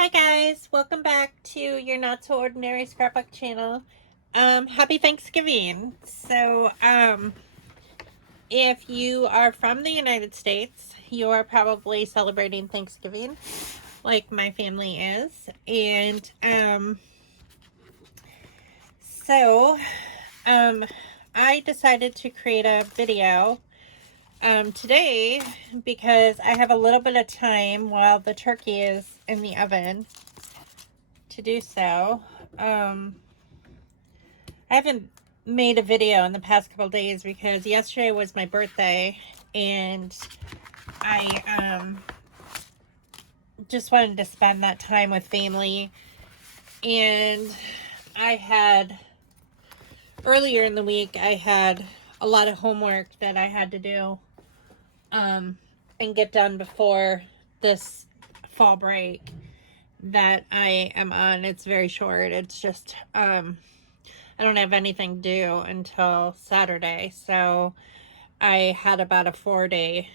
Hi guys, welcome back to your Not So Ordinary Scrapbook channel. Happy Thanksgiving. If you are from the United States, you are probably celebrating Thanksgiving like my family is. So, um, I decided to create a video today because I have a little bit of time while the turkey is in the oven to do so. I haven't made a video in the past couple days because yesterday was my birthday and I just wanted to spend that time with family. And I had, earlier in the week, I had a lot of homework that I had to do and get done before this fall break that I am on. It's very short. It's just, I don't have anything due until Saturday. So I had about a 4-day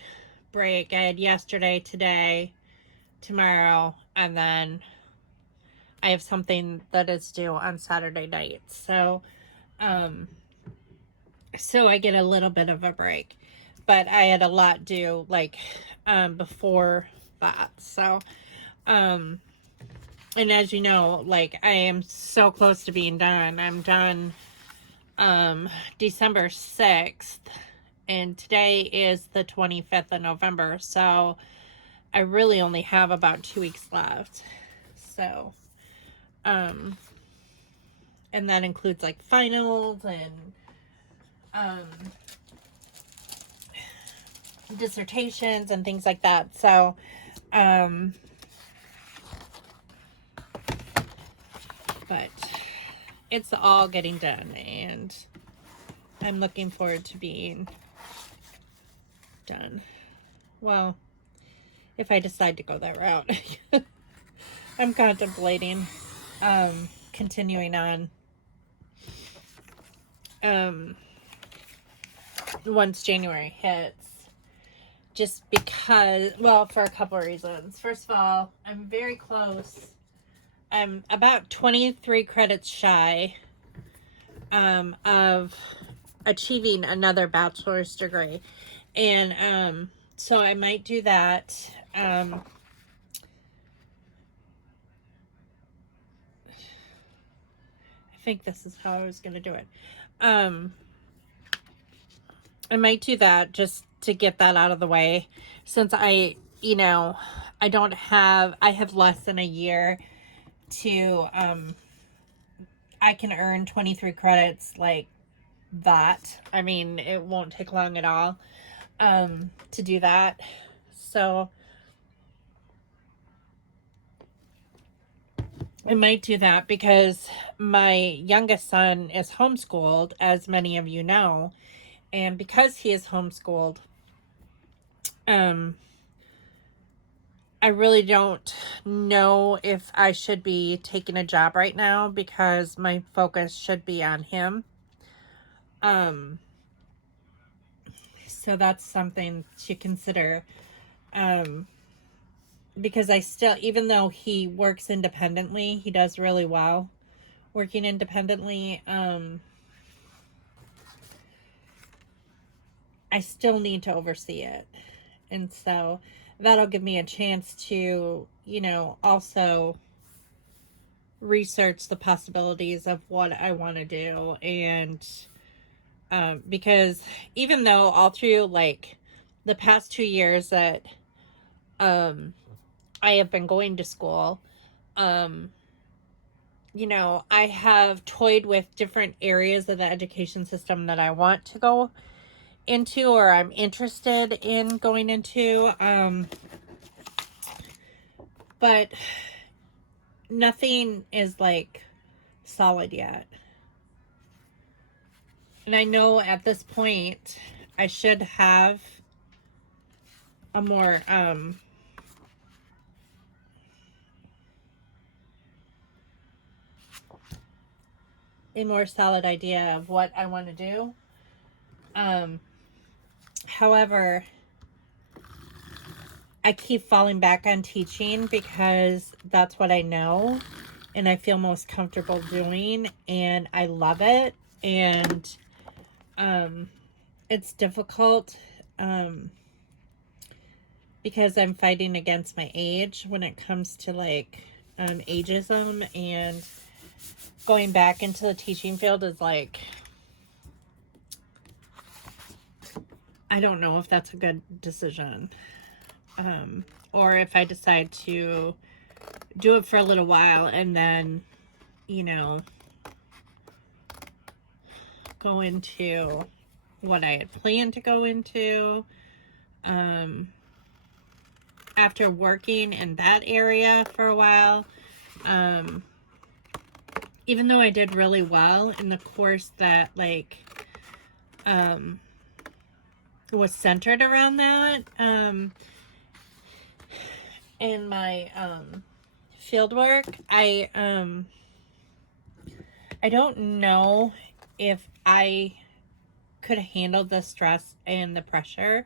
break. I had yesterday, today, tomorrow, and then I have something that is due on Saturday night. So I get a little bit of a break. But I had a lot due before that. And as you know, I am so close to being done. I'm done December 6th, and today is the 25th of November, so I really only have about 2 weeks left. So and that includes finals and dissertations and things like that. So but it's all getting done, and I'm looking forward to being done. Well, if I decide to go that route. I'm contemplating continuing on once January hits, just because, well, for a couple of reasons. First of all, I'm very close. I'm about 23 credits shy of achieving another bachelor's degree, and so I might do that. I think this is how I was going to do it. I might do that just to get that out of the way, since I have less than a year to, I can earn 23 credits like that. I mean, it won't take long at all, to do that. So I might do that because my youngest son is homeschooled, as many of you know. And because he is homeschooled, I really don't know if I should be taking a job right now because my focus should be on him. So that's something to consider. Because I still, even though he works independently, he does really well working independently. I still need to oversee it. And so that'll give me a chance to, also research the possibilities of what I want to do. And because even though all through the past 2 years that I have been going to school, I have toyed with different areas of the education system that I want to go into, or I'm interested in going into, but nothing is solid yet. And I know at this point I should have a more solid idea of what I want to do. However, I keep falling back on teaching because that's what I know and I feel most comfortable doing, and I love it. And it's difficult because I'm fighting against my age when it comes to like ageism, and going back into the teaching field is like, I don't know if that's a good decision. Or if I decide to do it for a little while and then, you know, go into what I had planned to go into. After working in that area for a while, even though I did really well in the course that like was centered around that, in my field work, I don't know if I could handle the stress and the pressure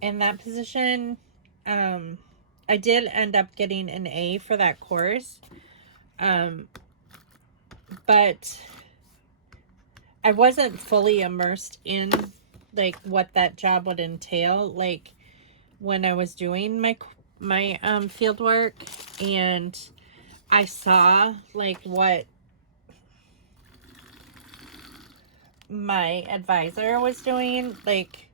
in that position. I did end up getting an A for that course, but I wasn't fully immersed in like what that job would entail, like when I was doing my field work, and I saw like what my advisor was doing, like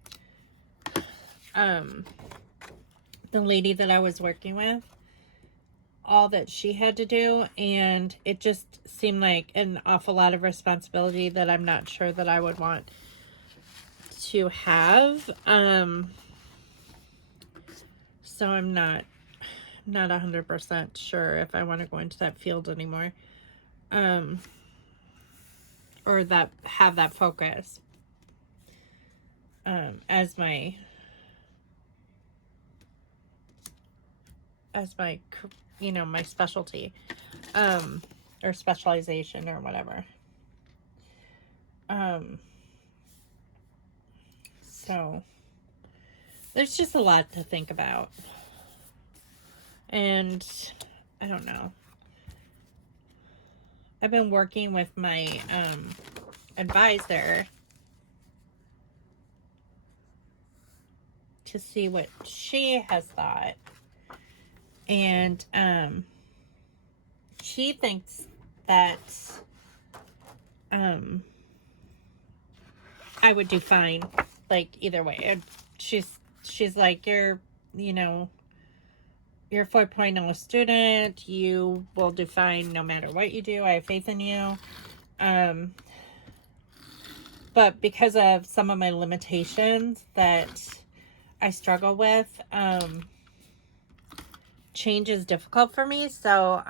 the lady that I was working with, all that she had to do, and it just seemed like an awful lot of responsibility that I'm not sure that I would want to have. So I'm not 100% sure if I want to go into that field anymore, or that have that focus as my you know, my specialty, or specialization or whatever. So there's just a lot to think about, and I don't know. I've been working with my advisor to see what she has thought, and she thinks that I would do fine, like either way. She's like, you're, you know, you're a 4.0 student, you will do fine no matter what you do. I have faith in you. But because of some of my limitations that I struggle with, change is difficult for me. So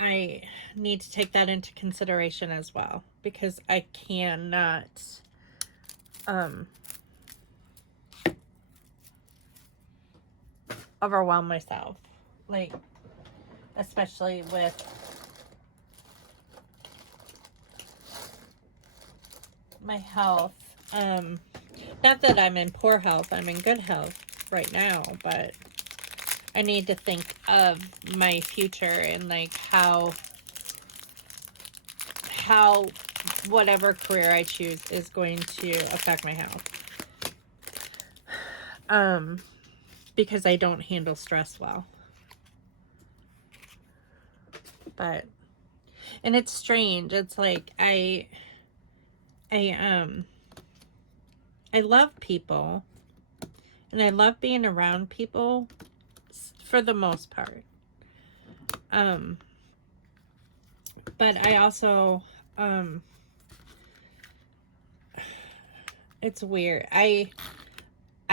I need to take that into consideration as well, because I cannot overwhelm myself, like especially with my health. Not that I'm in poor health, I'm in good health right now, but I need to think of my future and like how whatever career I choose is going to affect my health. Because I don't handle stress well. But, and it's strange. It's like I love people, and I love being around people for the most part. But I also, it's weird. I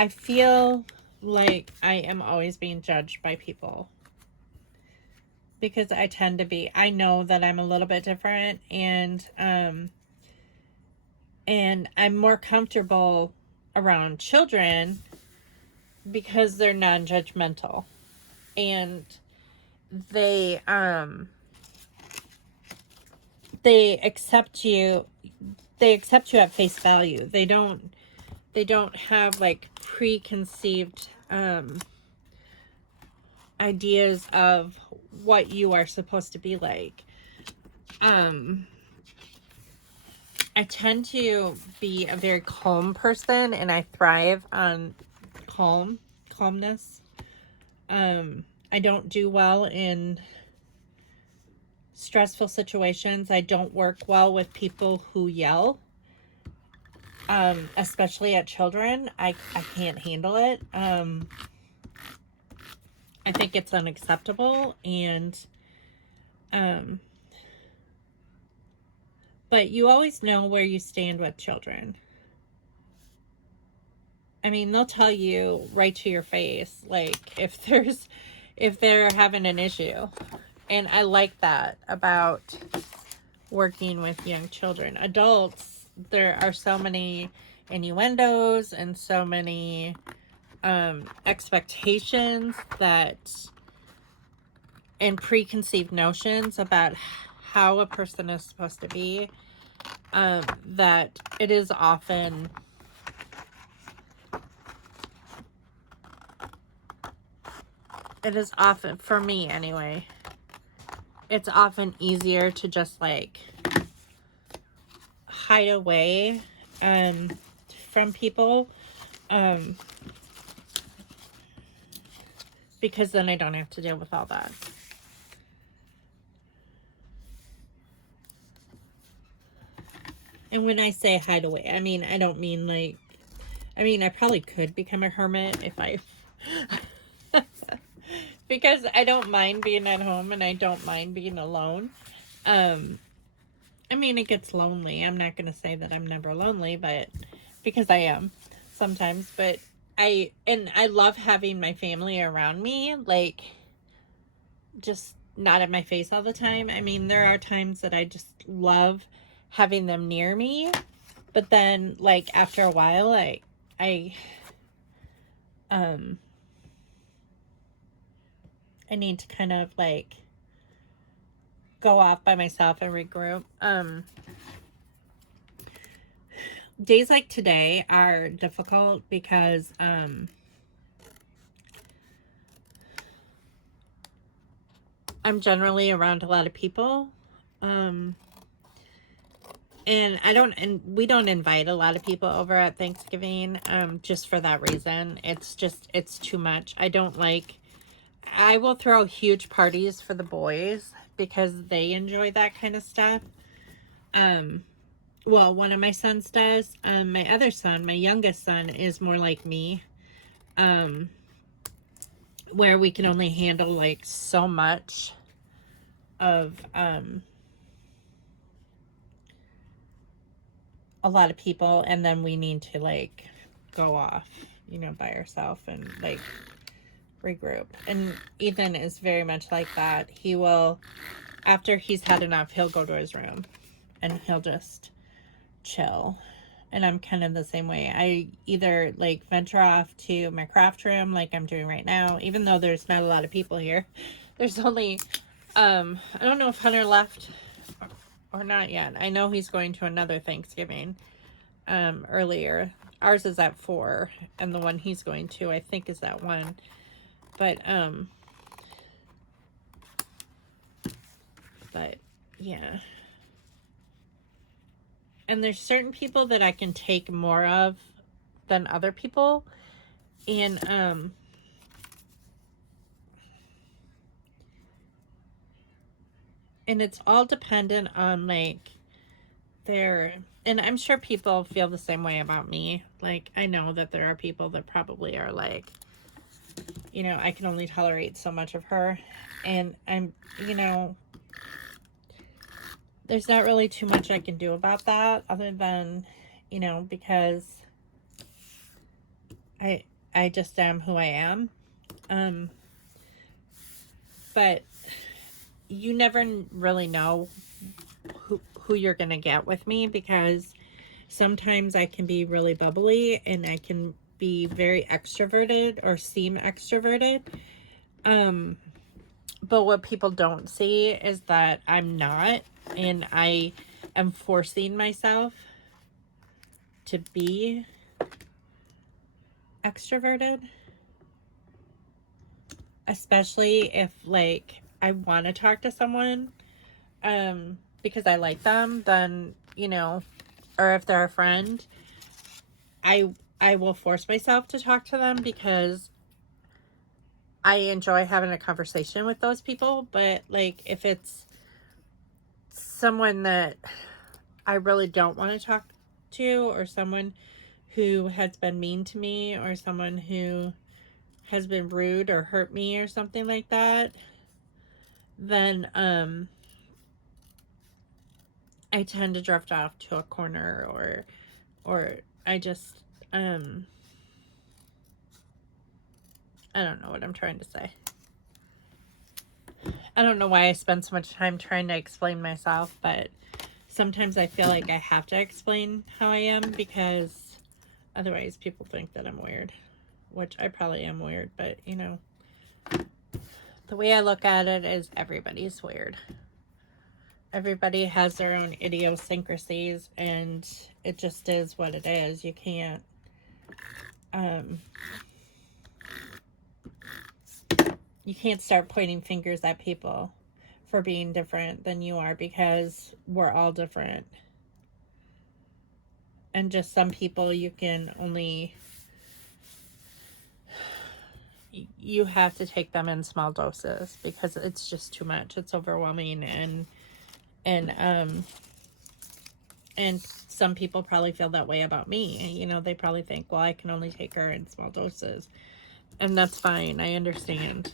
feel like I am always being judged by people, because I tend to be. I know that I'm a little bit different, and I'm more comfortable around children because they're non-judgmental, and they accept you at face value. They don't they don't have like preconceived ideas of what you are supposed to be like. I tend to be a very calm person, and I thrive on calmness. I don't do well in stressful situations. I don't work well with people who yell, especially at children. I can't handle it. I think it's unacceptable, and but you always know where you stand with children. I mean, they'll tell you right to your face, like, if they're having an issue. And I like that about working with young children. Adults, there are so many innuendos and so many expectations and preconceived notions about how a person is supposed to be, that it is often for me anyway, it's often easier to just like hide away from people, because then I don't have to deal with all that. And when I say hide away, I mean, I don't mean like, I mean, I probably could become a hermit if I, because I don't mind being at home and I don't mind being alone. I mean, it gets lonely. I'm not going to say that I'm never lonely, but because I am sometimes, but I love having my family around me, like, just not at my face all the time. I mean, there are times that I just love having them near me, but then like after a while I need to kind of like go off by myself and regroup. Days like today are difficult because I'm generally around a lot of people. And we don't invite a lot of people over at Thanksgiving, just for that reason. It's too much. I will throw huge parties for the boys because they enjoy that kind of stuff. Well, one of my sons does. My other son, my youngest son, is more like me, where we can only handle like so much of, a lot of people, and then we need to like go off, by ourselves and like regroup. And Ethan is very much like that. He will, after he's had enough, he'll go to his room and he'll just chill. And I'm kind of the same way. I either like venture off to my craft room like I'm doing right now, even though there's not a lot of people here. There's only I don't know if Hunter left or not yet. I know he's going to another Thanksgiving earlier. Ours is at 4, and the one he's going to, I think, is at 1. But yeah. And there's certain people that I can take more of than other people. And it's all dependent on like and I'm sure people feel the same way about me. Like, I know that there are people that probably are like, I can only tolerate so much of her. And I'm, there's not really too much I can do about that other than, because I just am who I am. But you never really know who you're gonna get with me, because sometimes I can be really bubbly and I can be very extroverted or seem extroverted. But what people don't see is that I'm not, and I am forcing myself to be extroverted. Especially if, like, I want to talk to someone, because I like them, then, you know, or if they're a friend, I will force myself to talk to them because I enjoy having a conversation with those people. But, like, if it's someone that I really don't want to talk to, or someone who has been mean to me, or someone who has been rude or hurt me or something like that, then I tend to drift off to a corner, or I just I don't know what I'm trying to say. I don't know why I spend so much time trying to explain myself, but sometimes I feel like I have to explain how I am because otherwise people think that I'm weird, which I probably am weird, but you know, the way I look at it is everybody's weird. Everybody has their own idiosyncrasies, and it just is what it is. You can't start pointing fingers at people for being different than you are, because we're all different. And just some people you have to take them in small doses because it's just too much. It's overwhelming, and some people probably feel that way about me. You know, they probably think, well, I can only take her in small doses. And that's fine. I understand.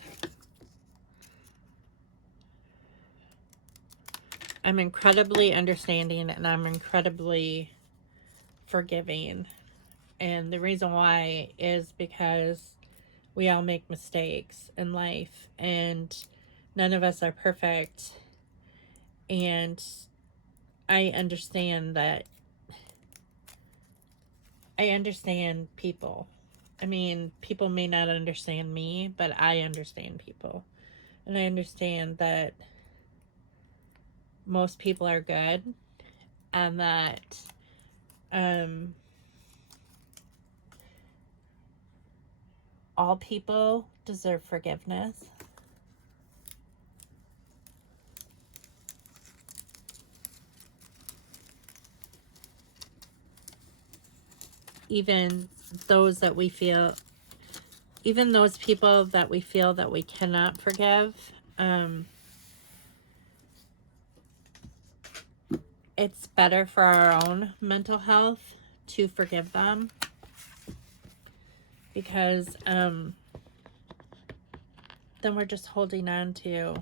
I'm incredibly understanding, and I'm incredibly forgiving. And the reason why is because we all make mistakes in life, and none of us are perfect. And I understand that. I understand people. I mean, people may not understand me, but I understand people. And I understand that most people are good, and that all people deserve forgiveness. Even those people that we feel that we cannot forgive, it's better for our own mental health to forgive them, because then we're just holding on to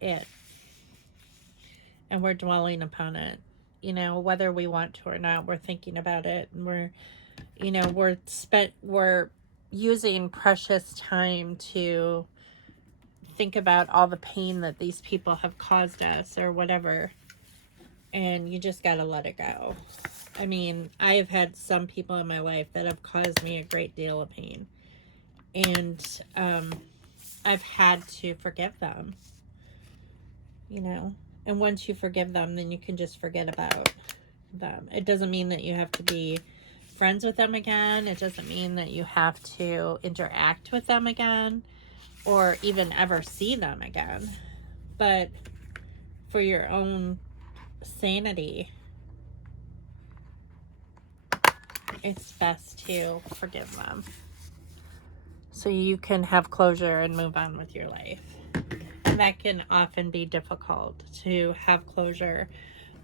it, and we're dwelling upon it. You know, whether we want to or not, we're thinking about it, and we're using precious time to think about all the pain that these people have caused us or whatever. And you just gotta let it go. I mean, I have had some people in my life that have caused me a great deal of pain, and I've had to forgive them, you know. And once you forgive them, then you can just forget about them. It doesn't mean that you have to be friends with them again. It doesn't mean that you have to interact with them again, or even ever see them again. But for your own sanity, it's best to forgive them so you can have closure and move on with your life. And that can often be difficult to have closure.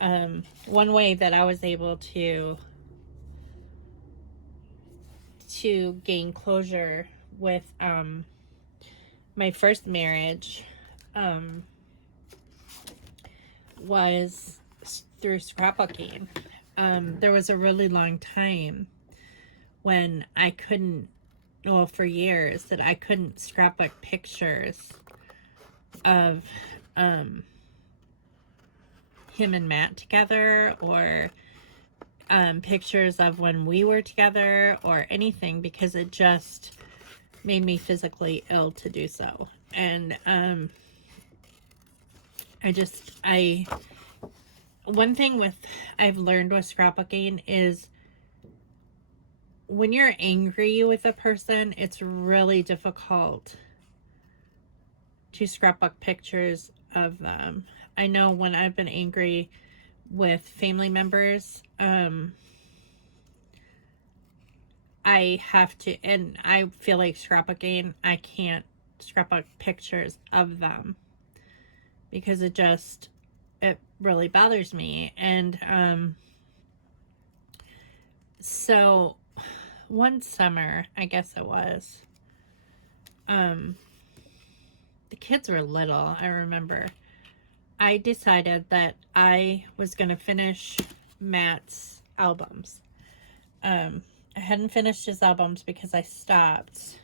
One way that I was able to gain closure with my first marriage was through scrapbooking. There was a really long time when I couldn't, well, for years, that I couldn't scrapbook pictures of him and Matt together, or pictures of when we were together, or anything, because it just made me physically ill to do so. And one thing I've learned with scrapbooking is when you're angry with a person, it's really difficult to scrapbook pictures of them. I know when I've been angry with family members, I have to, and I feel like scrapbooking, I can't scrapbook pictures of them because it really bothers me. And so one summer, I guess it was, the kids were little, I remember. I decided that I was going to finish Matt's albums. I hadn't finished his albums because I stopped.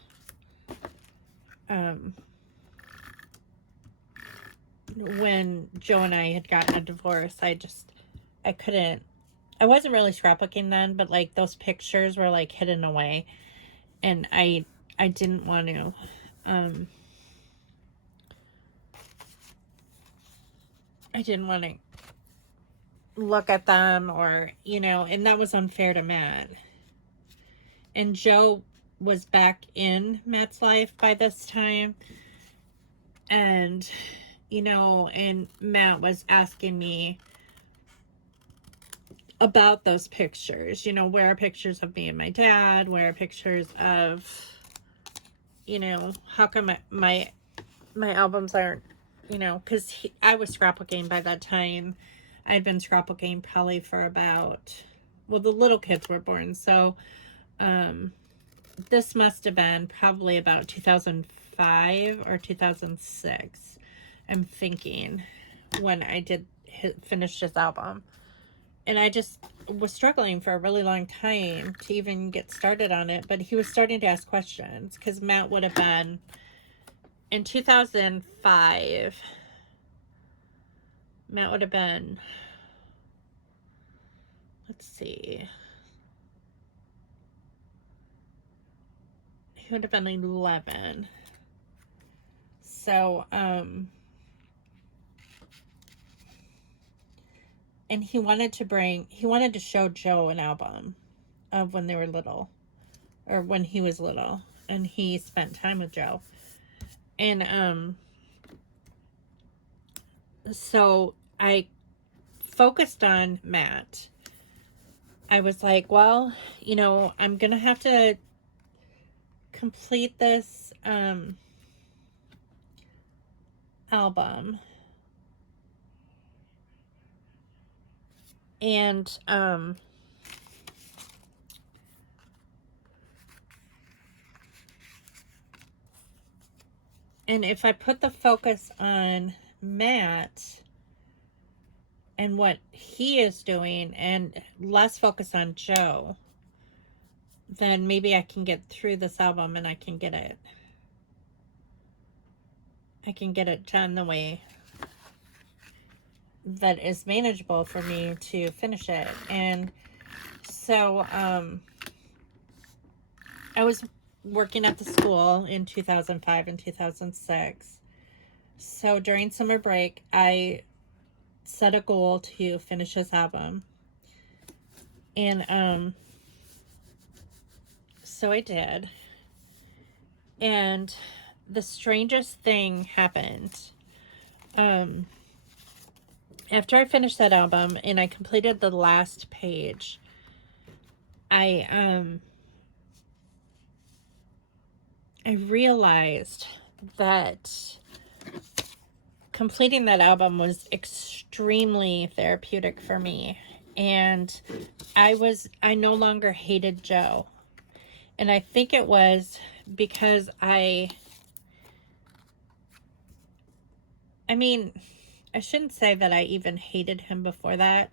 When Joe and I had gotten a divorce, I wasn't really scrapbooking then, but like those pictures were like hidden away. And I didn't want to, look at them or, and that was unfair to Matt. And Joe was back in Matt's life by this time. And, and Matt was asking me about those pictures. Where are pictures of me and my dad? Where are pictures of, how come my albums aren't, because I was scrapbooking by that time. I had been scrapbooking probably for about, the little kids were born. So, this must have been probably about 2005 or 2006, I'm thinking, when I finished this album. And I just was struggling for a really long time to even get started on it. But he was starting to ask questions because Matt would have been, in 2005, Matt would have been, let's see, he would have been 11. So, and he wanted to show Joe an album of when they were little, or when he was little, and he spent time with Joe. And, so I focused on Matt. I was like, well, I'm going to have to complete this, album. And, and if I put the focus on Matt and what he is doing and less focus on Joe, then maybe I can get through this album and I can get it done the way that is manageable for me to finish it. And so, I was working at the school in 2005 and 2006. So during summer break, I set a goal to finish this album. And, so I did. And the strangest thing happened. After I finished that album and I completed the last page, I realized that completing that album was extremely therapeutic for me. And I no longer hated Joe. And I think it was because I shouldn't say that I even hated him before that,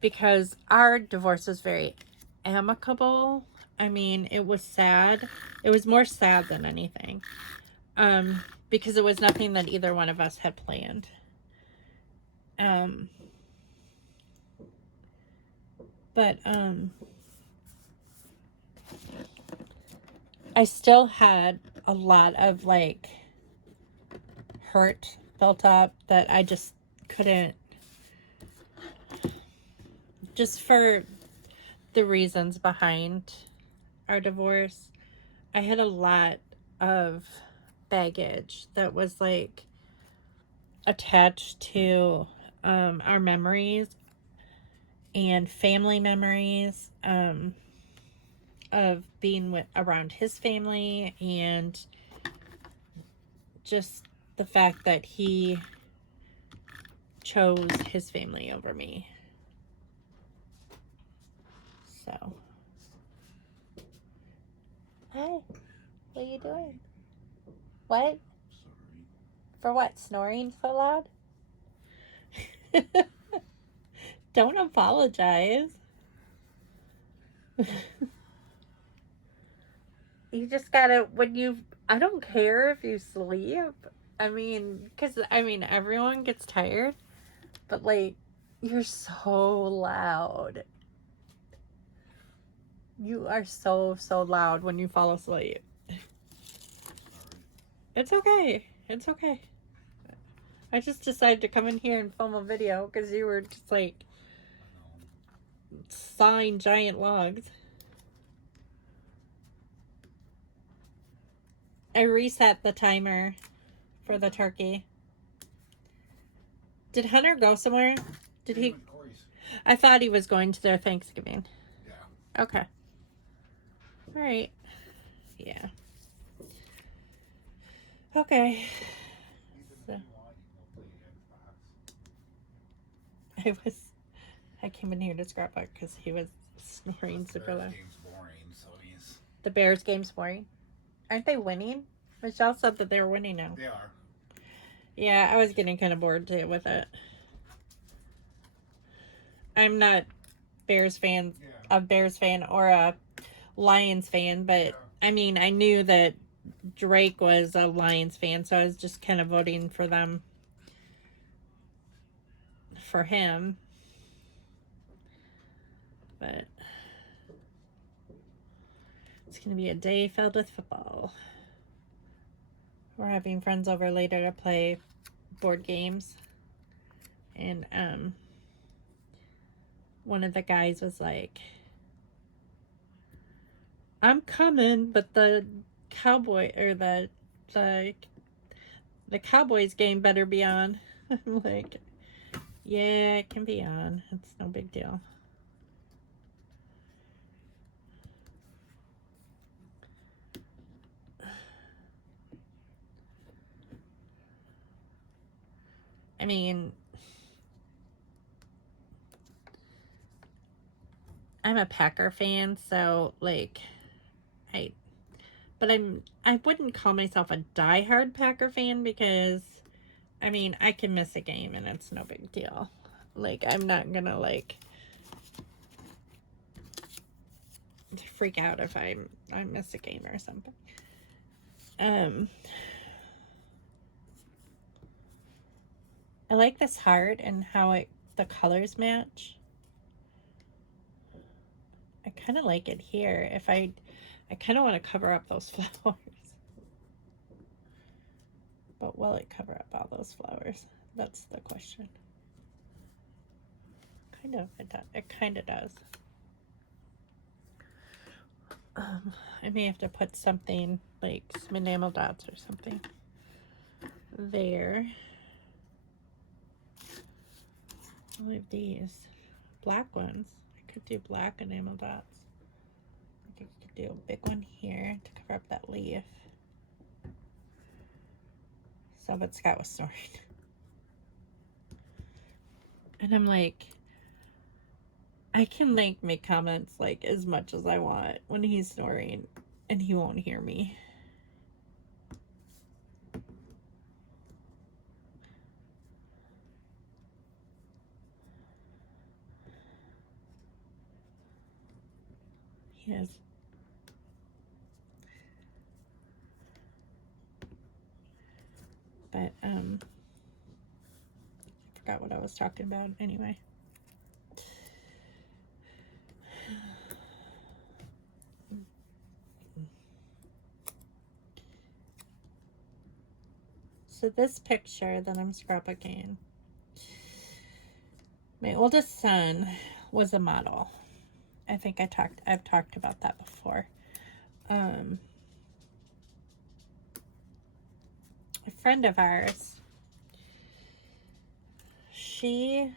because our divorce was very amicable. It was sad. It was more sad than anything. Because it was nothing that either one of us had planned. But I still had a lot of hurt built up that I just couldn't, just for the reasons behind our divorce, I had a lot of baggage that was like attached to our memories and family memories of being around his family, and just the fact that he chose his family over me. So, hi, what are you doing? What? For what? Snoring so loud? Don't apologize. You just gotta, I don't care if you sleep. I mean, because, everyone gets tired, but, like, you're so loud. You are so, so loud when you fall asleep. It's okay. It's okay. I just decided to come in here and film a video because you were just, like, sawing giant logs. I reset the timer for the turkey. Did Hunter go somewhere? Did he? I thought he was going to their Thanksgiving. Yeah. Okay. All right. Yeah. Okay. So, I came in here to Scrapbook because he was snoring super loud. The Bears game's boring. Aren't they winning? Michelle said that they were winning now. They are. Yeah, I was getting kind of bored too with it. I'm not a Bears fan or a Lions fan, but I mean, I knew that Drake was a Lions fan, so I was just kind of voting for them, for him. But it's going to be a day filled with football. We're having friends over later to play board games. And one of the guys was like, I'm coming, but the Cowboys game better be on. I'm like, yeah, it can be on. It's no big deal. I mean, I'm a Packer fan, so like, I wouldn't call myself a diehard Packer fan because, I mean, I can miss a game and it's no big deal. Like, I'm not gonna like freak out if I miss a game or something. I like this heart and how the colors match. I kind of like it here. I kind of want to cover up those flowers. But will it cover up all those flowers? That's the question. Kind of, it kind of does. I may have to put something, like some enamel dots or something there. I like these black ones. I could do black enamel dots. I could do a big one here to cover up that leaf. So, but Scott was snoring. And I'm like, I can like make comments like as much as I want when he's snoring and he won't hear me. He is. But I forgot what I was talking about anyway. So this picture that I'm scrapbooking, my oldest son was a model. I think I've talked about that before. a friend of ours, she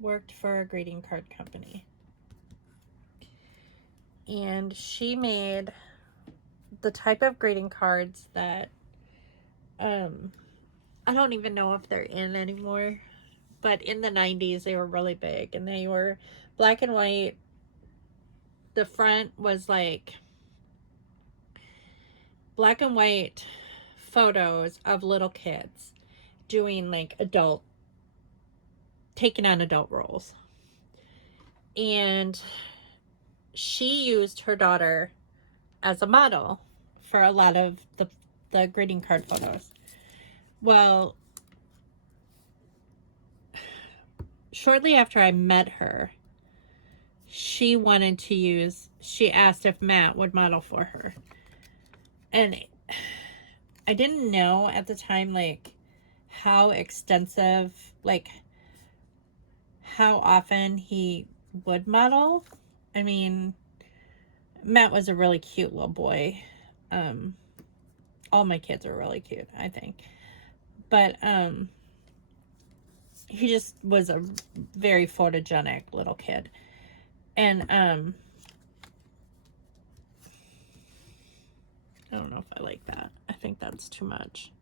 worked for a greeting card company. And she made the type of greeting cards that I don't even know if they're in anymore, but in the 90s they were really big, and they were black and white. The front was like black and white photos of little kids doing like taking on adult roles. And she used her daughter as a model for a lot of the greeting card photos. Well, shortly after I met her, she asked if Matt would model for her. And I didn't know at the time, like, how extensive, like, how often he would model. I mean, Matt was a really cute little boy. All my kids are really cute, I think. But, he just was a very photogenic little kid. And, I don't know if I like that. I think that's too much.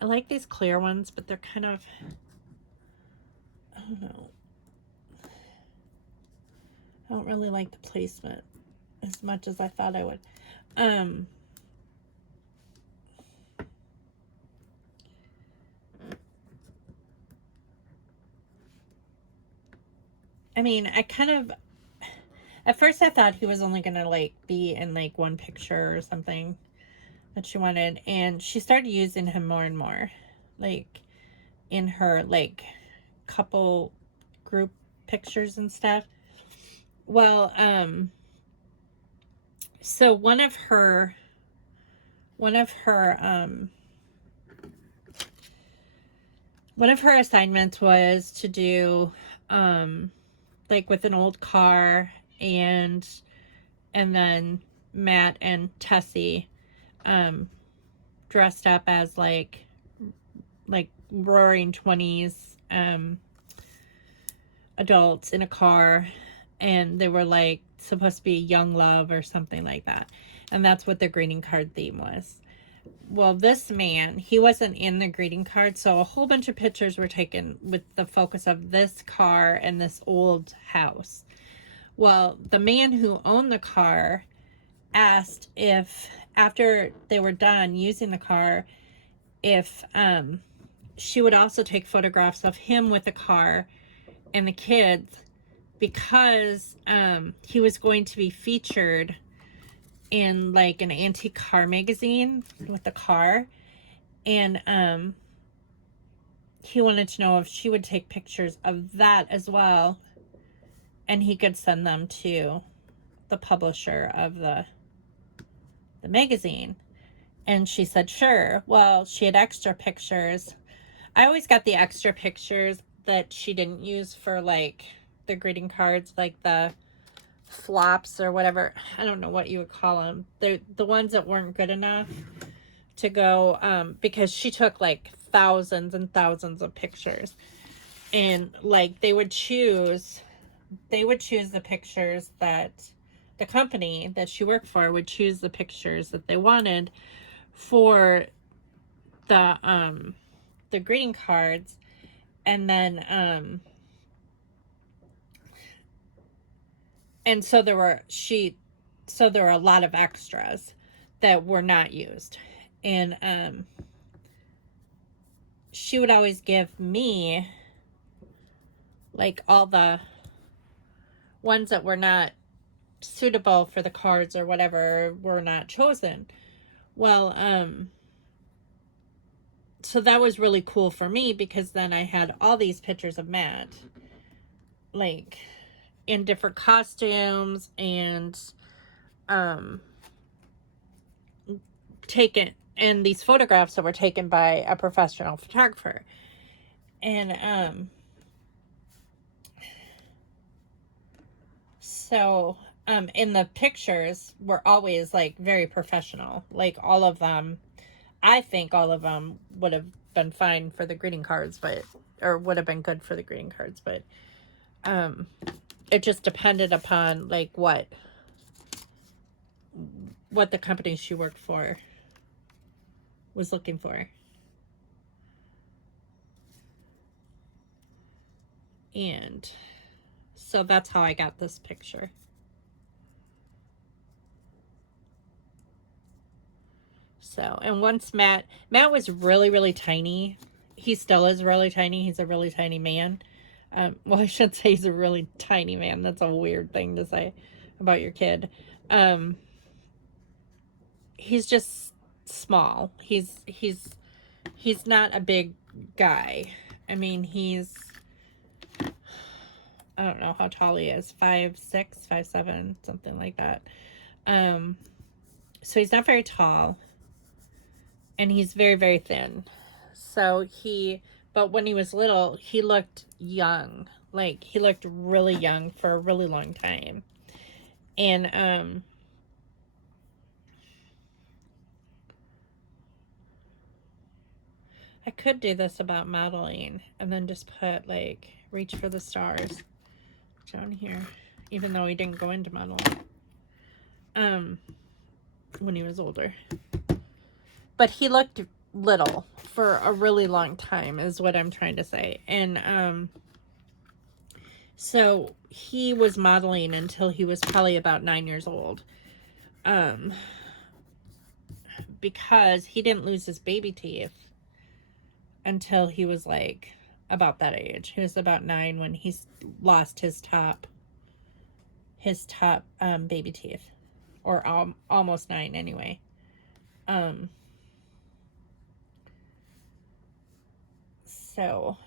I like these clear ones, but they're kind of, I don't know. I don't really like the placement as much as I thought I would. I mean, at first I thought he was only gonna like be in like one picture or something that she wanted, and she started using him more and more, like in her like couple group pictures and stuff. Well, so one of her assignments was to do like with an old car, and then Matt and Tessie dressed up as like roaring 20s adults in a car, and they were like supposed to be young love or something like that, and that's what the greeting card theme was. Well, this man, he wasn't in the greeting card, so a whole bunch of pictures were taken with the focus of this car and this old house. Well, the man who owned the car asked if, after they were done using the car, if she would also take photographs of him with the car and the kids, because he was going to be featured in like an antique car magazine with the car, and he wanted to know if she would take pictures of that as well, and he could send them to the publisher of the magazine. And she said sure. Well, she had extra pictures. I always got the extra pictures that she didn't use for like the greeting cards, like the flops or whatever. I don't know what you would call them. The ones that weren't good enough to go, because she took like thousands and thousands of pictures, and like they would choose the pictures that the company that she worked for would choose the pictures that they wanted for the greeting cards. And then and so there were a lot of extras that were not used. And she would always give me like all the ones that were not suitable for the cards or whatever were not chosen. Well, so that was really cool for me, because then I had all these pictures of Matt, like in different costumes, and and these photographs that were taken by a professional photographer. And So, in the pictures were always like very professional. Like all of them, I think all of them would have been fine for the greeting cards, but, or would have been good for the greeting cards, but, it just depended upon like what the company she worked for was looking for. And so that's how I got this picture. So, and once Matt was really, really tiny. He still is really tiny. He's a really tiny man. Well, I should say he's a really tiny man. That's a weird thing to say about your kid. He's just small. He's not a big guy. I mean, I don't know how tall he is. 5'6", 5'7", something like that. So he's not very tall. And he's very, very thin. So but when he was little, he looked young. Like, he looked really young for a really long time. And, I could do this about modeling and then just put, like, reach for the stars down here. Even though he didn't go into modeling. When he was older. But he looked little for a really long time is what I'm trying to say. And so he was modeling until he was probably about 9 years old. Because he didn't lose his baby teeth until he was like about that age. He was about 9 when he lost his top baby teeth, or almost 9 anyway. So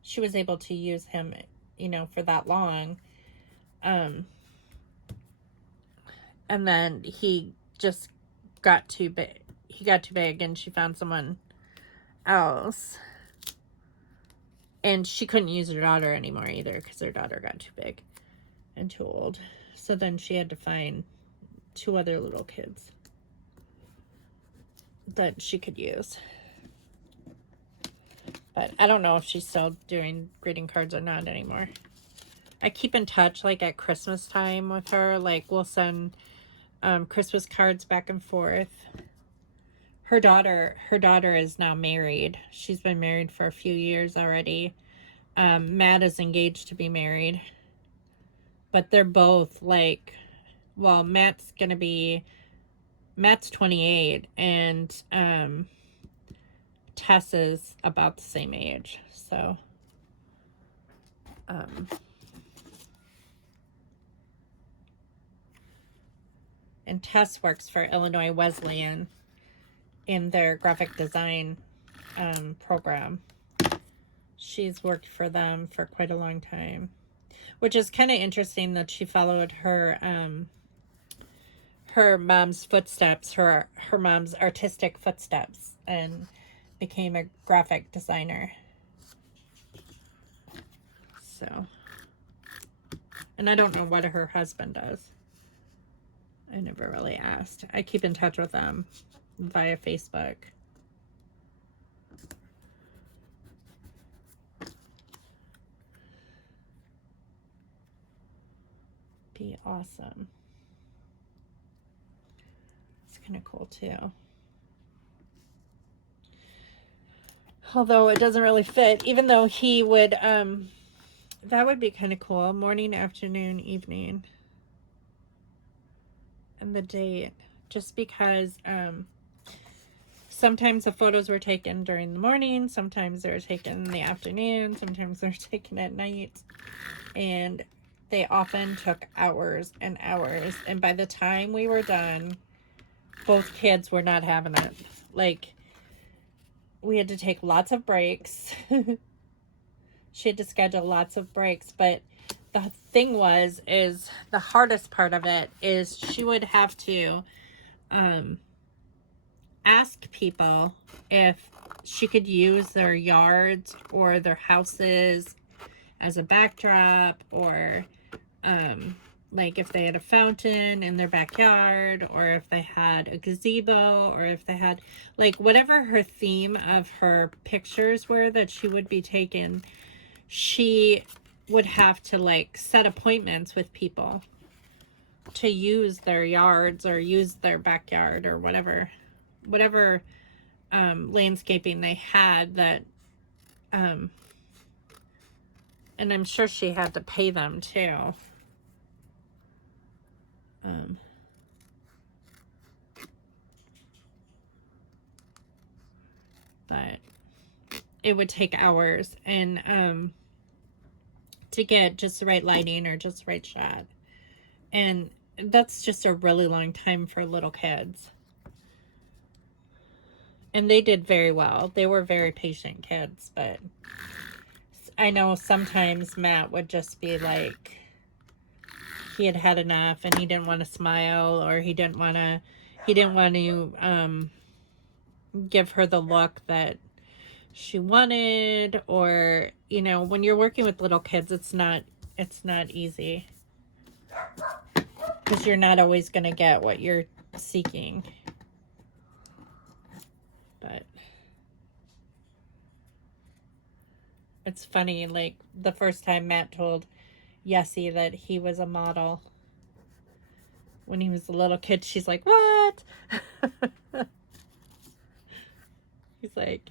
she was able to use him, for that long. And then he just got too big. He got too big and she found someone else. And she couldn't use her daughter anymore either because her daughter got too big and too old. So then she had to find 2 other little kids that she could use. But I don't know if she's still doing greeting cards or not anymore. I keep in touch, like, at Christmas time with her. Like, we'll send Christmas cards back and forth. Her daughter is now married. She's been married for a few years already. Matt is engaged to be married. But they're both, like, well, Matt's 28, and Tess is about the same age. So, and Tess works for Illinois Wesleyan in their graphic design program. She's worked for them for quite a long time, which is kind of interesting that she followed her mom's footsteps, her mom's artistic footsteps, and became a graphic designer. So, and I don't know what her husband does. I never really asked. I keep in touch with them via Facebook. Be awesome. It's kind of cool too. Although it doesn't really fit, even though he would, that would be kind of cool. Morning, afternoon, evening. And the date. Just because, sometimes the photos were taken during the morning. Sometimes they were taken in the afternoon. Sometimes they're taken at night. And they often took hours and hours. And by the time we were done, both kids were not having it. Like, we had to take lots of breaks. She had to schedule lots of breaks. But the thing is the hardest part of it is she would have to ask people if she could use their yards or their houses as a backdrop, or like if they had a fountain in their backyard, or if they had a gazebo, or if they had, like, whatever her theme of her pictures were that she would be taking, she would have to like set appointments with people to use their yards or use their backyard or whatever landscaping they had that, and I'm sure she had to pay them too. But it would take hours, and to get just the right lighting or just the right shot. And that's just a really long time for little kids. And they did very well. They were very patient kids, but I know sometimes Matt would just be like, he had had enough and he didn't want to smile, or he didn't want to give her the look that she wanted, or, you know, when you're working with little kids, it's not easy, because you're not always going to get what you're seeking. But it's funny, like the first time Matt told Yessie that he was a model when he was a little kid, she's like, what? He's like,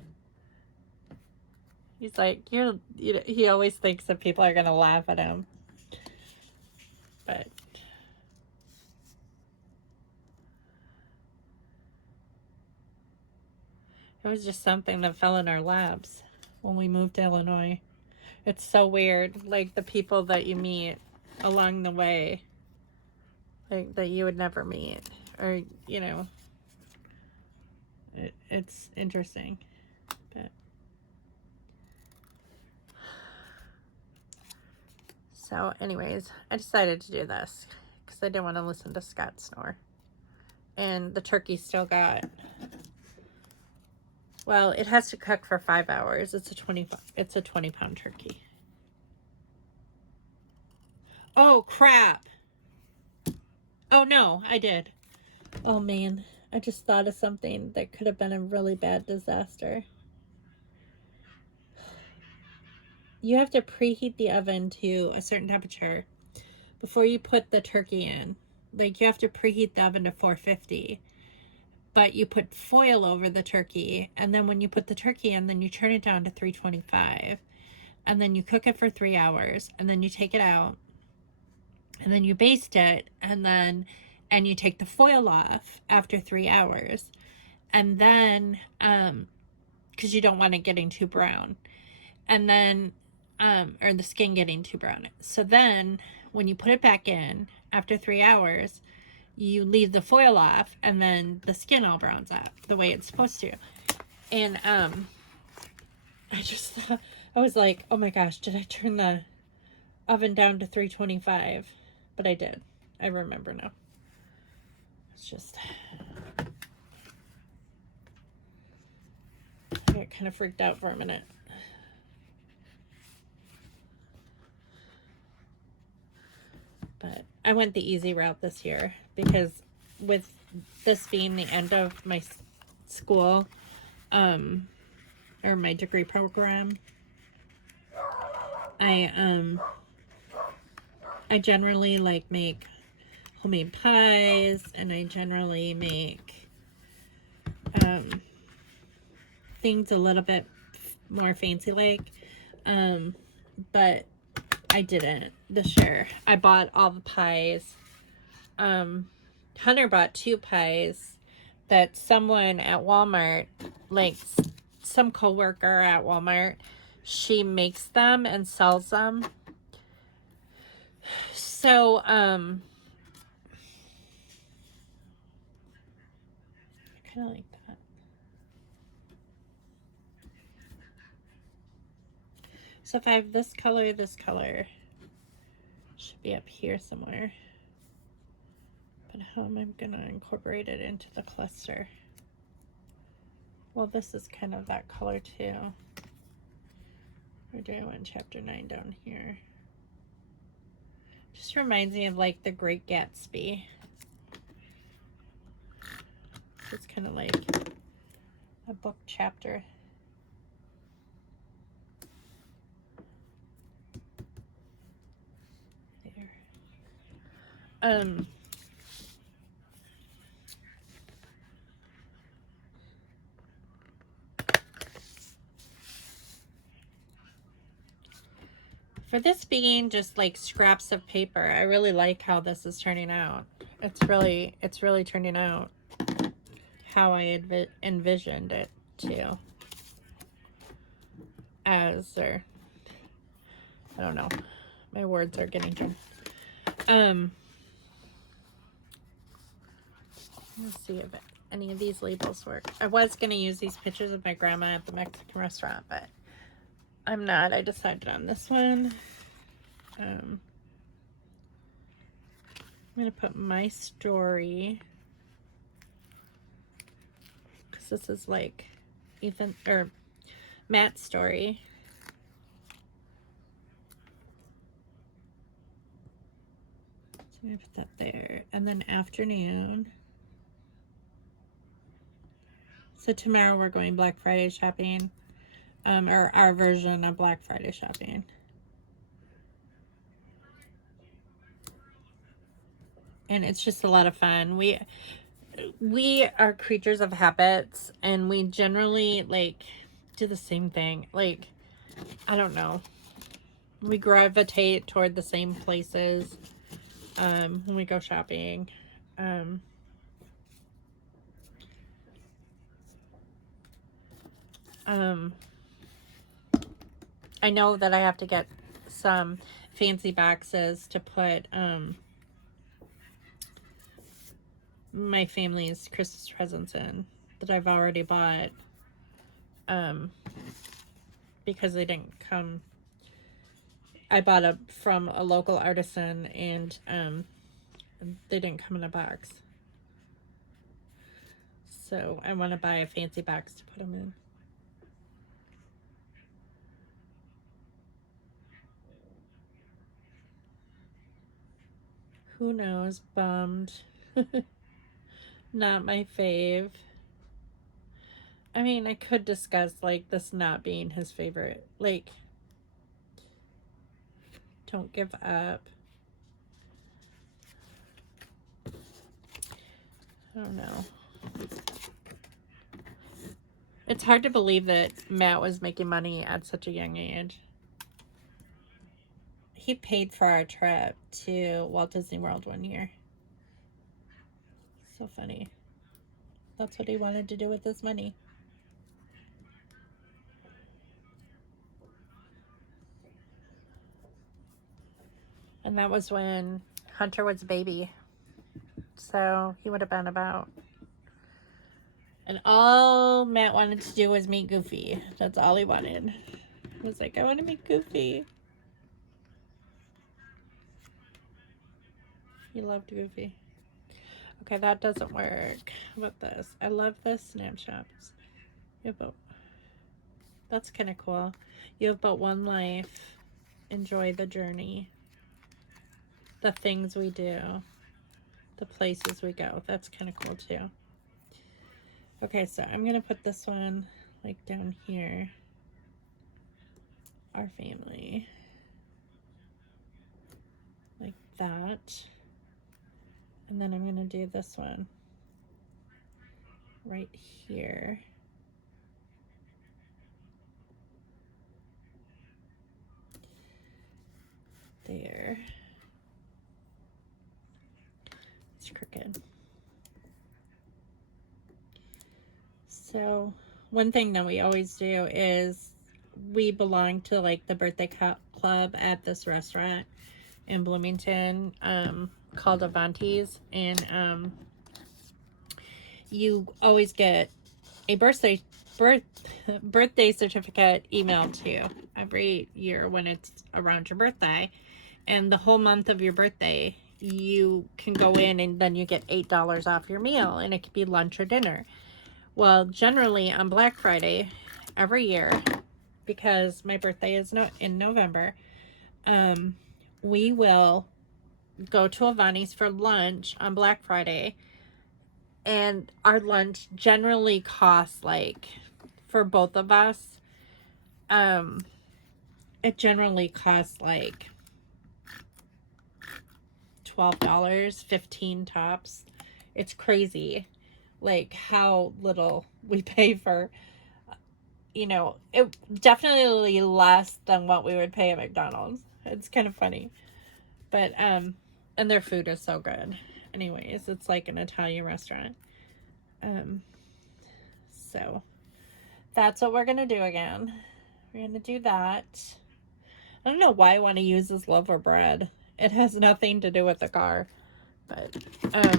he always thinks that people are going to laugh at him. But it was just something that fell in our laps when we moved to Illinois. It's so weird, like the people that you meet along the way, like that you would never meet, or, you know, it's interesting. But so anyways, I decided to do this because I didn't want to listen to Scott snore. And the turkey still got, well, it has to cook for 5 hours. It's a 20-pound turkey. Oh, crap. Oh, no, I did. Oh, man. I just thought of something that could have been a really bad disaster. You have to preheat the oven to a certain temperature before you put the turkey in. Like, you have to preheat the oven to 450. But you put foil over the turkey, and then when you put the turkey in, then you turn it down to 325. And then you cook it for 3 hours, and then you take it out, and then you baste it, and you take the foil off after 3 hours. And then, because you don't want it getting too brown. And then, or the skin getting too brown. So then, when you put it back in after 3 hours, you leave the foil off, and then the skin all browns up the way it's supposed to. And I just thought, I was like, oh my gosh, did I turn the oven down to 325? But I did. I remember now. It's just, I got kind of freaked out for a minute. But I went the easy route this year, because with this being the end of my school, or my degree program, I generally like make homemade pies, and I generally make things a little bit more fancy like, but I didn't this year. I bought all the pies. Hunter bought 2 pies that someone at Walmart, like some coworker at Walmart, she makes them and sells them. So, I kind of like that. So if I have this color should be up here somewhere. But how am I going to incorporate it into the cluster? Well, this is kind of that color too. Or do I want chapter 9 down here? Just reminds me of like The Great Gatsby. It's kind of like a book chapter. There. For this being just like scraps of paper, I really like how this is turning out. It's really turning out how I envisioned it to. I don't know. My words are getting done. Let's see if any of these labels work. I was going to use these pictures of my grandma at the Mexican restaurant, but I'm not. I decided on this one. I'm going to put my story, because this is like Matt's story. So I'm going to put that there. And then afternoon. So tomorrow we're going Black Friday shopping, or our version of Black Friday shopping. And it's just a lot of fun. We are creatures of habits, and we generally like do the same thing. Like, I don't know. We gravitate toward the same places when we go shopping. I know that I have to get some fancy boxes to put my family's Christmas presents in that I've already bought, because they didn't come. I bought it from a local artisan, and they didn't come in a box. So I want to buy a fancy box to put them in. Who knows? Bummed. Not my fave. I mean, I could discuss like this not being his favorite. Like, don't give up. I don't know. It's hard to believe that Matt was making money at such a young age. He paid for our trip to Walt Disney World one year. So funny. That's what he wanted to do with his money. And that was when Hunter was a baby. So he would have been about... And all Matt wanted to do was meet Goofy. That's all he wanted. He was like, I want to meet Goofy. He loved Goofy. Okay, that doesn't work. How about this? I love the snapshots. That's kind of cool. You have but one life. Enjoy the journey. The things we do. The places we go. That's kind of cool too. Okay, so I'm going to put this one like down here. Our family. Like that. And then I'm going to do this one right here. There. It's crooked. So one thing that we always do is we belong to like the birthday club at this restaurant in Bloomington, called Avanti's, and you always get a birthday certificate emailed to you every year when it's around your birthday, and the whole month of your birthday you can go in and then you get $8 off your meal, and it could be lunch or dinner. Well, generally on Black Friday every year, because my birthday is in November, we will go to Avani's for lunch on Black Friday. And our lunch generally costs, like, for both of us, it generally costs like $12, 15 tops. It's crazy, like, how little we pay for, you know, it definitely less than what we would pay at McDonald's. It's kind of funny. But, and their food is so good. Anyways, it's like an Italian restaurant. So that's what we're going to do again. We're going to do that. I don't know why I want to use this loaf of bread. It has nothing to do with the car. But, I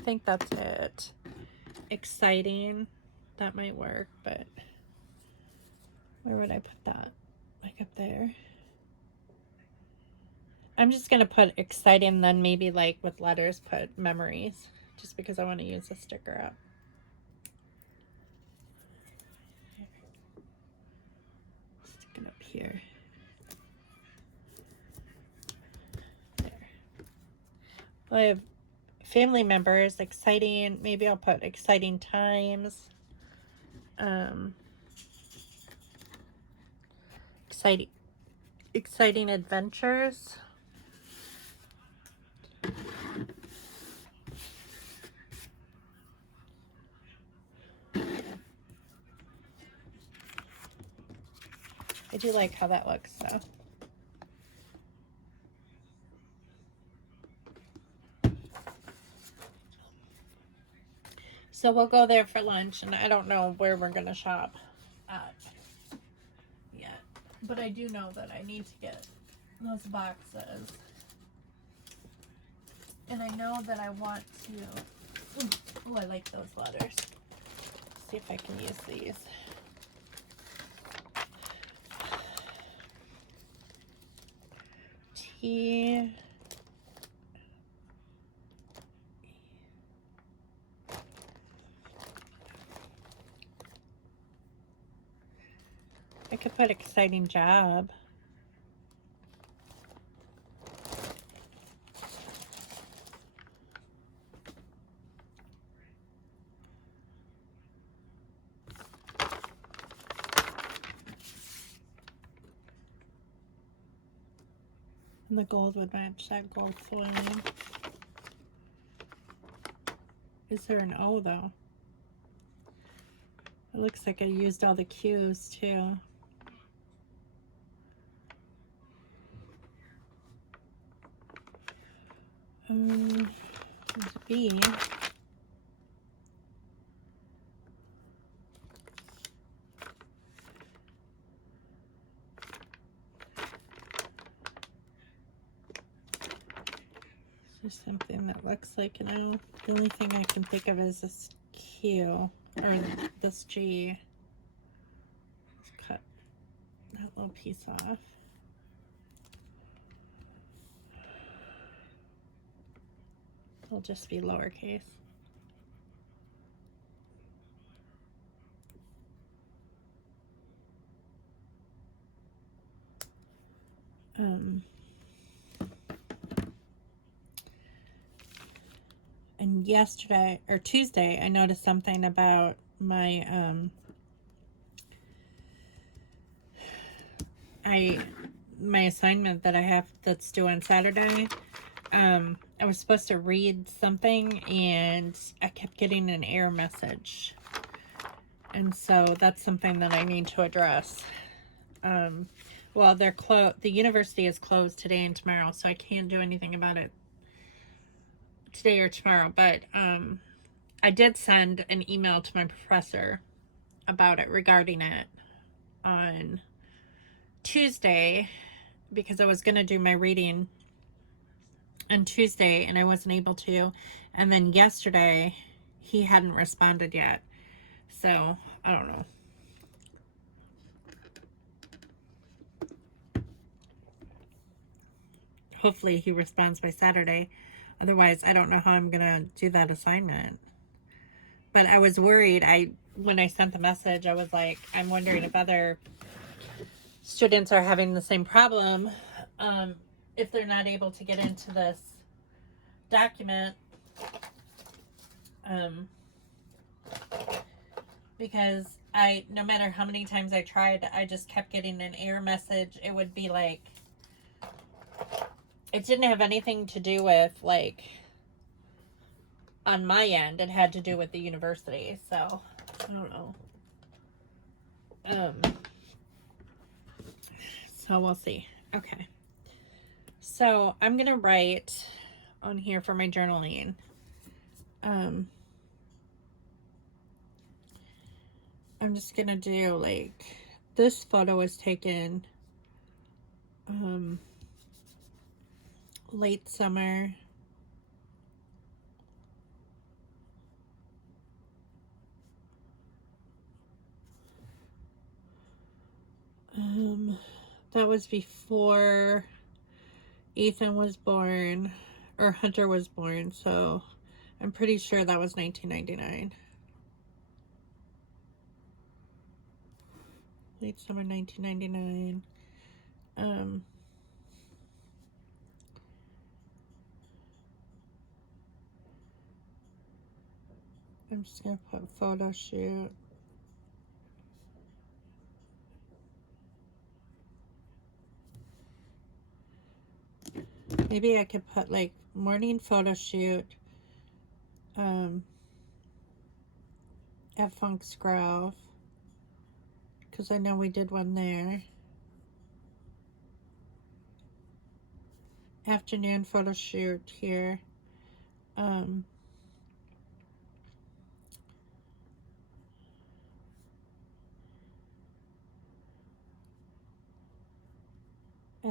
think that's it. Exciting. That might work, but where would I put that? Like up there. I'm just going to put exciting, then maybe like with letters put memories, just because I want to use a sticker up. Stick it up here. There. I have family members, exciting, maybe I'll put exciting times. Exciting adventures. I do like how that looks, though. So we'll go there for lunch, and I don't know where we're going to shop at yet. But I do know that I need to get those boxes. And I know that I want to... Oh, I like those letters. See if I can use these. T... I could put exciting job. And the gold would match that gold foiling. Is there an O though? It looks like I used all the Q's too. There's a B. There's something that looks like an O. The only thing I can think of is this Q, or this G. Let's cut that little piece off. It'll just be lowercase. And yesterday, or Tuesday, I noticed something about my, my assignment that I have that's due on Saturday. I was supposed to read something and I kept getting an error message. And so that's something that I need to address. Well, the university is closed today and tomorrow, so I can't do anything about it today or tomorrow. But I did send an email to my professor about it, regarding it, on Tuesday, because I was going to do my reading on Tuesday and I wasn't able to. And then yesterday, he hadn't responded yet. So, I don't know. Hopefully he responds by Saturday. Otherwise, I don't know how I'm going to do that assignment. But I was worried. When I sent the message, I was like, I'm wondering if other students are having the same problem. if they're not able to get into this document, because no matter how many times I tried, I just kept getting an error message. It would be like, it didn't have anything to do with, like, on my end. It had to do with the university. So, I don't know. So we'll see. Okay. So I'm going to write on here for my journaling. I'm just going to do, like, this photo was taken late summer. That was before Ethan was born, or Hunter was born, so I'm pretty sure that was 1999. Late summer 1999. I'm just going to put photo shoot. Maybe I could put, like, morning photo shoot at Funk's Grove, because I know we did one there. Afternoon photo shoot here. At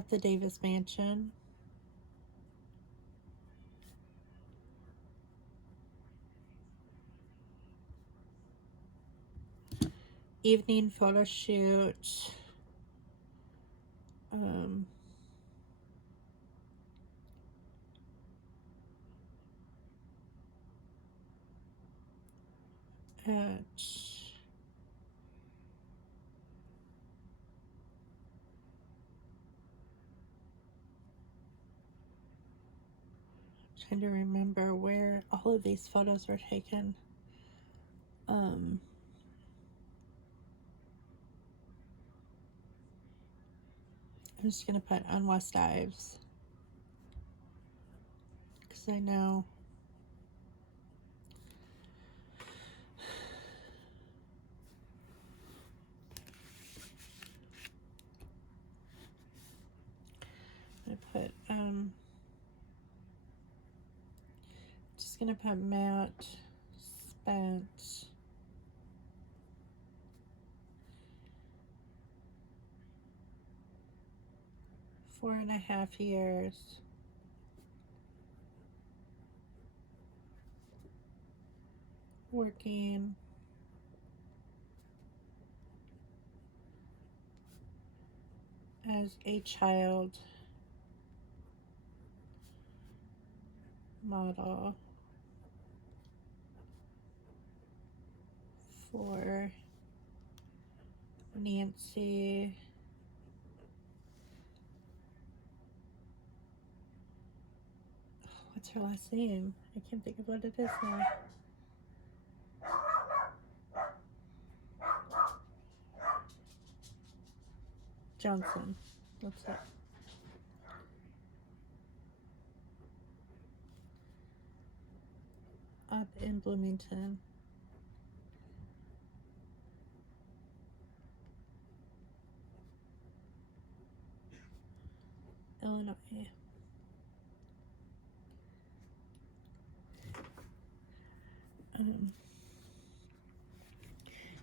the Davis Mansion. Evening photo shoot. At trying to remember where all of these photos were taken. I'm just gonna put on West Ives, because I know I put just gonna put Matt spent 4.5 years working as a child model for Nancy what's her last name? I can't think of what it is now. Johnson. That's it. Up in Bloomington. Illinois.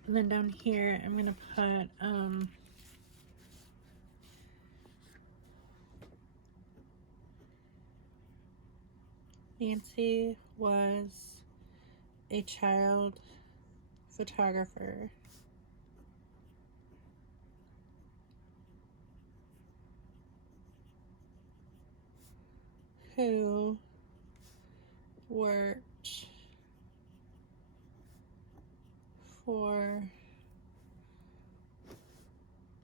And then down here, I'm going to put, Nancy was a child photographer who worked for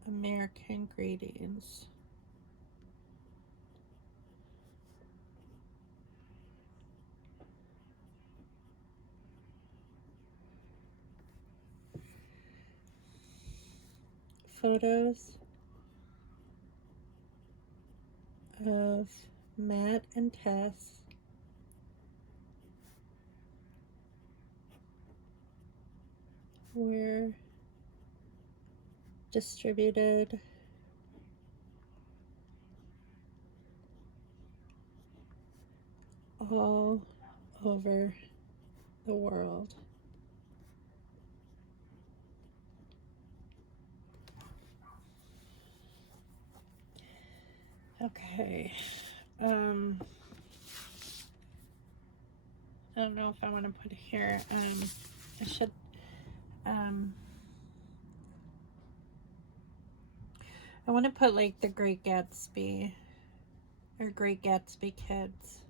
American Greetings. photos of Matt and Tess were distributed all over the world. Okay. I don't know if I want to put it here. I should, I want to put like the Great Gatsby or Great Gatsby Kids.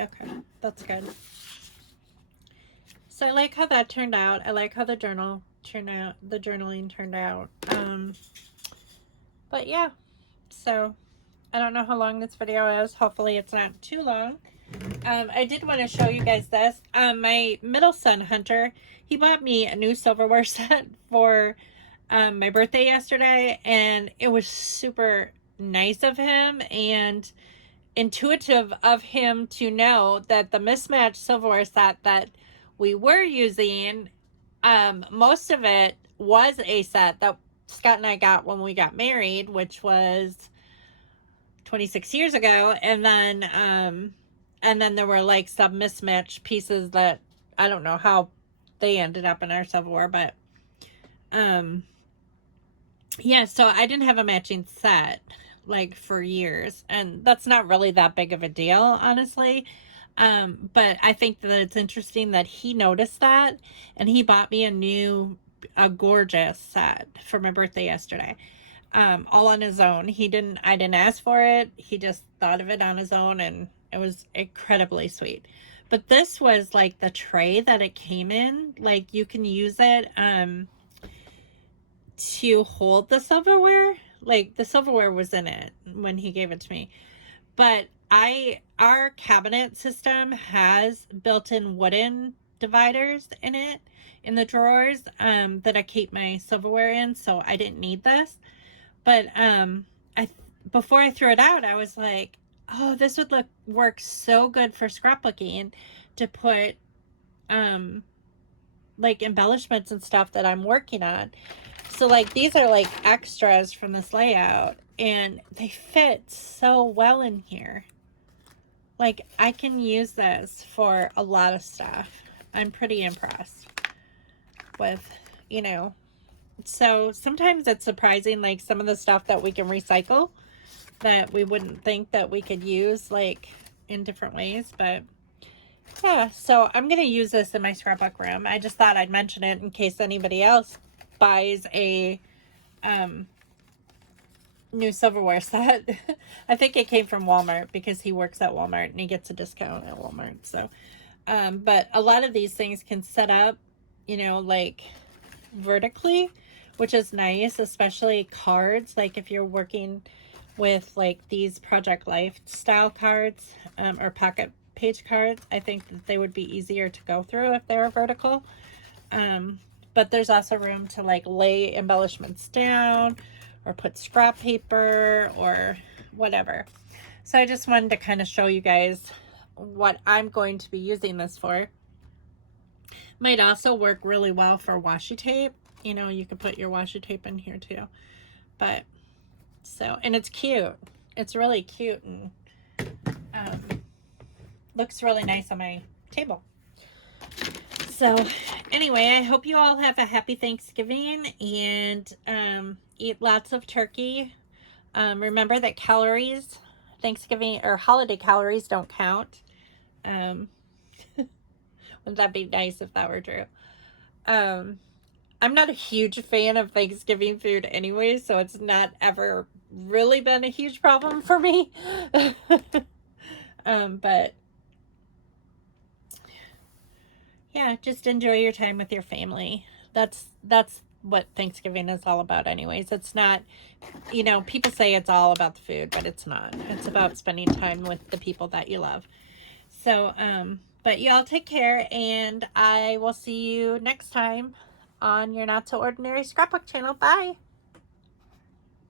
Okay, that's good. So I like how that turned out. I like how the journaling turned out. But yeah, so I don't know how long this video is. Hopefully it's not too long. I did want to show you guys this. My middle son, Hunter, he bought me a new silverware set for my birthday yesterday, and it was super nice of him and intuitive of him to know that the mismatched silverware set that we were using, most of it was a set that Scott and I got when we got married, which was 26 years ago. And then there were like some mismatched pieces that I don't know how they ended up in our silverware, but yeah, so I didn't have a matching set like for years, and that's not really that big of a deal, honestly. But I think that it's interesting that he noticed that, and he bought me a gorgeous set for my birthday yesterday. All on his own. I didn't ask for it. He just thought of it on his own, and it was incredibly sweet. But this was like the tray that it came in. Like you can use it to hold the silverware. Like the silverware was in it when he gave it to me. But our cabinet system has built-in wooden dividers in it, in the drawers, that I keep my silverware in, so I didn't need this. But before I threw it out, I was like, oh, this would work so good for scrapbooking, to put like embellishments and stuff that I'm working on. So like these are like extras from this layout, and they fit so well in here. Like I can use this for a lot of stuff. I'm pretty impressed with, you know. So sometimes it's surprising, like some of the stuff that we can recycle that we wouldn't think that we could use like in different ways. But yeah, so I'm going to use this in my scrapbook room. I just thought I'd mention it in case anybody else buys a new silverware set. I think it came from Walmart because he works at Walmart and he gets a discount at Walmart. So, but a lot of these things can set up, you know, like vertically, which is nice, especially cards. Like if you're working with like these Project Life style cards, or pocket page cards, I think that they would be easier to go through if they were vertical. But there's also room to like lay embellishments down or put scrap paper or whatever. So I just wanted to kind of show you guys what I'm going to be using this for. Might also work really well for washi tape. You know, you could put your washi tape in here too. But so, and it's cute. It's really cute, and looks really nice on my table. So anyway, I hope you all have a happy Thanksgiving, and eat lots of turkey. Remember that calories, Thanksgiving or holiday calories, don't count. Wouldn't that be nice if that were true? I'm not a huge fan of Thanksgiving food anyway, so it's not ever really been a huge problem for me. But yeah, just enjoy your time with your family. That's what Thanksgiving is all about anyways. It's not, you know, people say it's all about the food, but it's not. It's about spending time with the people that you love. So, but you all take care, and I will see you next time on your Not So Ordinary Scrapbook channel. Bye.